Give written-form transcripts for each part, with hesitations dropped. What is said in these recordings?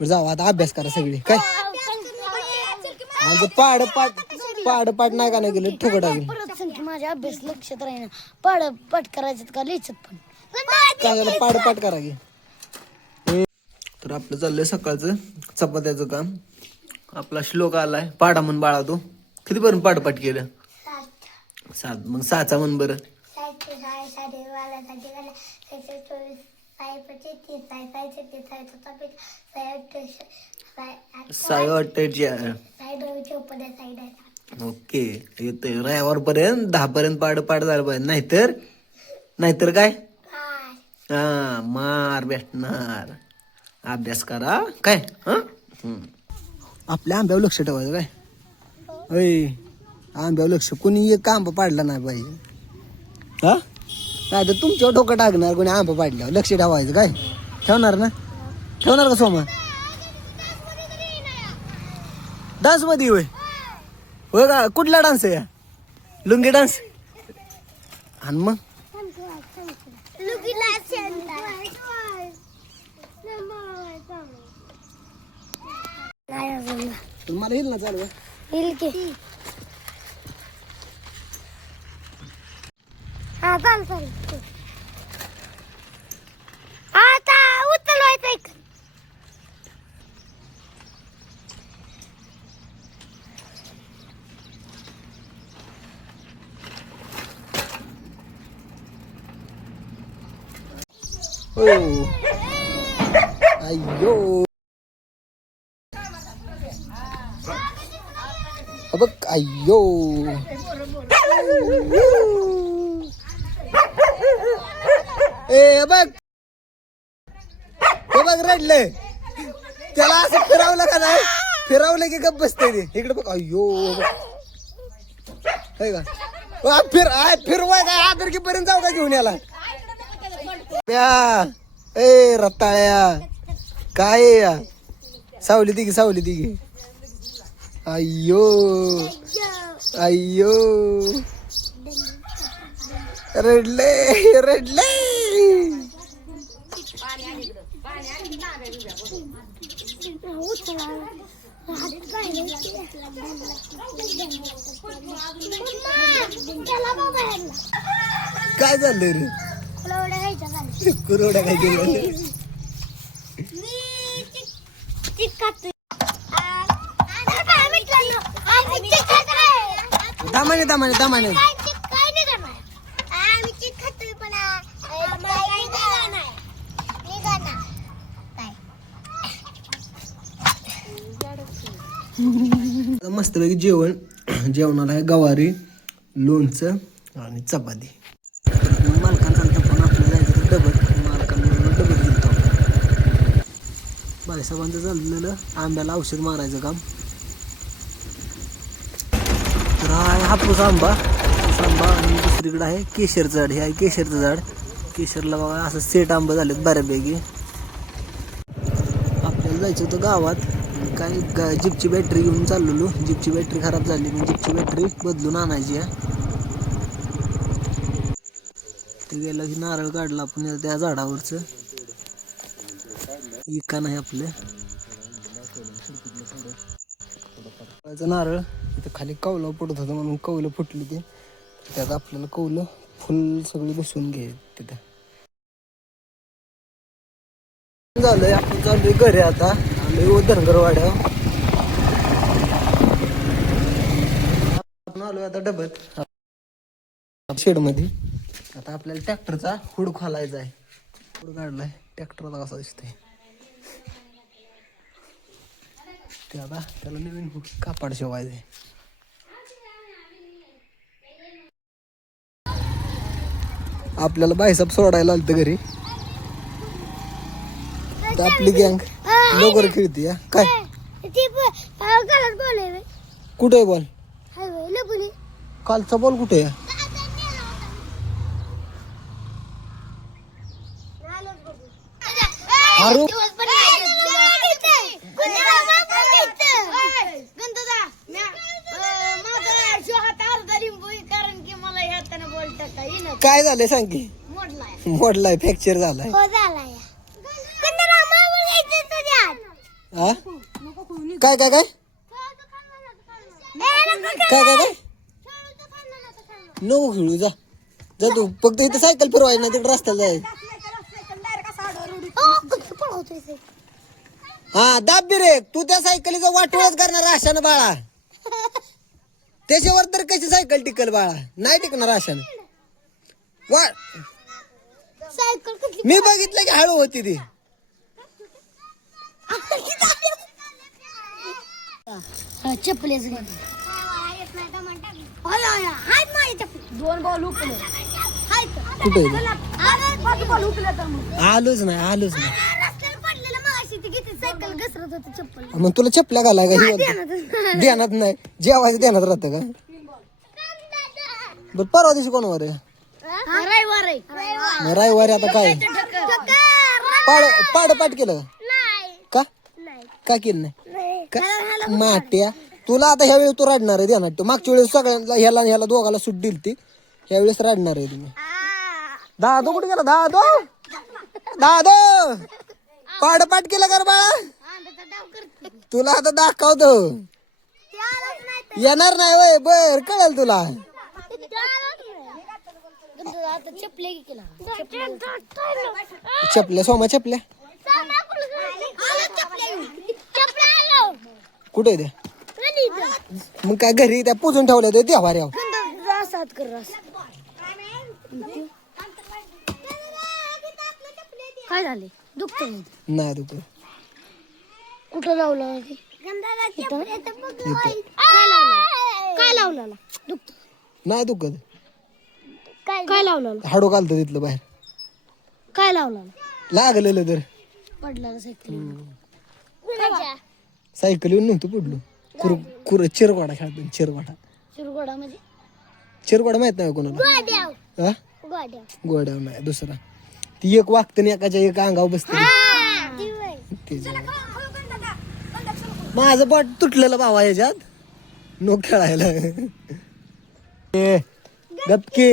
जाऊ आता अभ्यास करा सगळी काय पाड नाही का नाही गेलं ठोकटा गेलं परत सांग की माझ्या अभ्यास लक्षात राहीना. पाठ करायचं का लिहायचं पण काय झालं पाठ करा की. तर आपलं चाललंय सकाळचं चपात्याचं काम. आपला श्लोक आलाय पाडा म्हण बाळा तू कितीपर्यंत पाठ केलं 7 मग 6चा म्हण बरं 6 ओके येतोय रविवार पर्यंत 10 पर्यंत पाठ झालं पाहिजे नाहीतर काय हा मार भेटणार. अभ्यास करा काय आपल्या आंब्यावर लक्ष ठेवायचं काय होय आंब्यावर लक्ष कोणी एक आंबा पाडला नाही पाहिजे हा नाही तर तुमच्यावर डोकं टाकणार कोणी आंबा पाडल्यावर लक्ष ठेवायचं काय ठेवणार का सोमा डान्स मध्ये होय का कुठला डान्स आहे लुंगी डान्स आणि मग मला येईल ना चालू हा चाल आता उचलवायचं एक अय्यो बघ अय्यो बघ रडलंय त्याला असं फिरवलं का नाही फिरवलं की गप्प बसते ते इकडे बघ अय्यो का फिरवाय काय आदरकी पर्यंत जाऊ का घेऊन याला रताळ्या काय सावली दिगी अय्यो रडले काय झालं रे कुरवड्या काय केलं दामाने मस्तपैकी जेवणाला आहे गवारी लोणचं आणि चपाती. मालकांचा पण आपल्याला जायचं डबल मालकांना डबल घेतो बाईसाहेबांचं चाललेलं आंब्याला औषध मारायचं काम. तर हा हापूस आंबा आणि दुसरीकडे आहे केशरचं झाड. हे आहे केशरचं झाड. केशरला बघा असं सेट आंबा झालेत बऱ्यापैकी. आपल्याला जायचं होतं गावात काय जीपची बॅटरी घेऊन चाललेलो. जीपची बॅटरी खराब झाली म्हणजे जीपची बॅटरी बदलून आणायची आहे. ते गेलं की नारळ काढला आपण त्या झाडावरचं इका नाही आपलं नारळ इथं खाली कौलं पडत होतं म्हणून कौलं फुटली ते त्यात आपल्याला कौलं फुल सगळी बसवून घे तिथं झालंय. आपण चाललोय घरी आता आलोय धनगरवाड्या आपण आलोय आता डबत शेड मध्ये. आता आपल्याला ट्रॅक्टरचा हुड खोलायचा आहे. हुड काढलाय ट्रॅक्टरला कसा दिसतोय ते आता त्याला नवीन कापड शिवायचंय. आपल्याला बायसाप सोडायला आलत घरी. आपली गँग लोकर खेळती काय कुठे बॉल कालचा बॉल कुठे आहे काय झालंय सांग की मोडलाय फ्रॅक्चर झालाय हा काय काय काय काय काय काय नको खेळू जा जा तू फक्त इथं सायकल फिरवायची ना तिकडे रस्त्याला जाय हा दाब बिरे तू त्या सायकलीचा वाटोळच करणार आशानं बाळा त्याच्यावर तर कशी सायकल टिकल बाळा नाही टिकणार आशानं वा सायकल मी बघितलं की हळू होती ती चप्पलेच दोन बॉल हुकले कुठे आलोच नाही सायकल घसरत होती चप्पल मग तुला चपल्या घालाय का ही ध्यानात नाही जेवायचं ध्यानात राहतं का बर परवा दिवशी कोणावर आहे मग रविवारी आता काय पाठ केलं का का केलं नाही का माट्या तुला आता ह्या वेळेस तू रडणार आहे ध्यानात ठेव. मागच्या वेळेस सगळ्यांना ह्याला दोघाला सूट दिली ती ह्या वेळेस रडणार आहे तुम्ही दादो कुठे गेला दादो पाठ केलं कर बाळा तुला आता दाखवतो येणार नाही वय बर कळेल तुला चपल्या सोमा चपल्या कुठे त्या मग काय घरी त्या पुजून ठेवल्या होत्या त्या भारी काय झाले दुखत नाही दुखत कुठं लावलं काय लावलं दुखत नाही दुखत काय लावलं हाडू घालतो तिथलं बाहेर काय लावलं लागलेलं तर पडला सायकल सायकल येऊन नव्हतं पडलो चिरवाडा खेळतो चिरवाडा चिरगोडा म्हणजे चिरवाडा माहित नाही का कोणाला हा गोड्याव नाही दुसरा ती एक वागतं एकाच्या एक अंगावर बसते माझं बॉट तुटलेलं बाबा याच्यात नो खेळायला गपके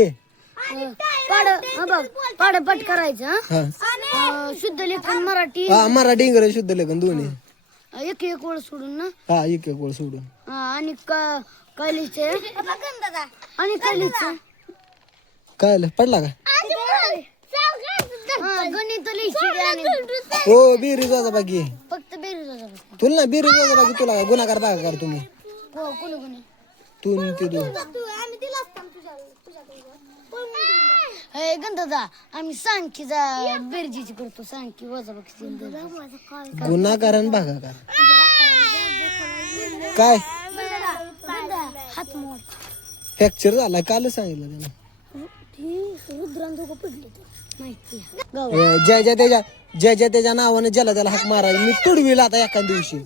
पाठ करायचं शुद्ध लेखन मराठी हा मराठी इंग्रजी शुद्ध लेखन दोन्ही एक वेळ सोडून ना हा एक वेळ सोडून आणि कैलीचे आणि कैलीचे काय पडला का गणित लिहायची हो बेरीज वाजा बाकी फक्त बेरीज तुला ना बेरीज वाजा बाकी तुला काय गुन्हागार भागाकार तुम्ही कोणी तू न ते तू गंधदा आम्ही सांखीचा बेरजीची करतो सांखी वजाबाकी गुन्हागार आणि भागाकार काय हात मोड फ्रॅक्चर झाला कालच सांगितलं त्यानं रुद्रांधोक पडले माहिती ज्या त्याच्या नावानं ज्याला त्याला हाक मारायला मी तुडवील आता एका दिवशी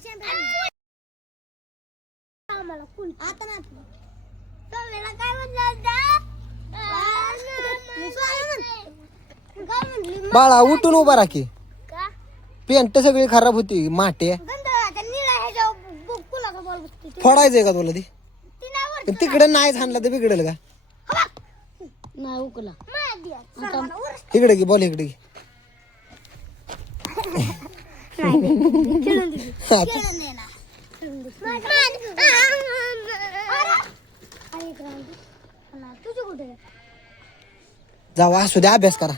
बाळा उठून उभा राखी पेंट सगळी खराब होती माटे फोडायचंय का तुला ती तिकडे नाहीच हाणला तर बिघडेल का नाही उकला इकडे की बॉल इकडे की जावा असू द्या अभ्यास करा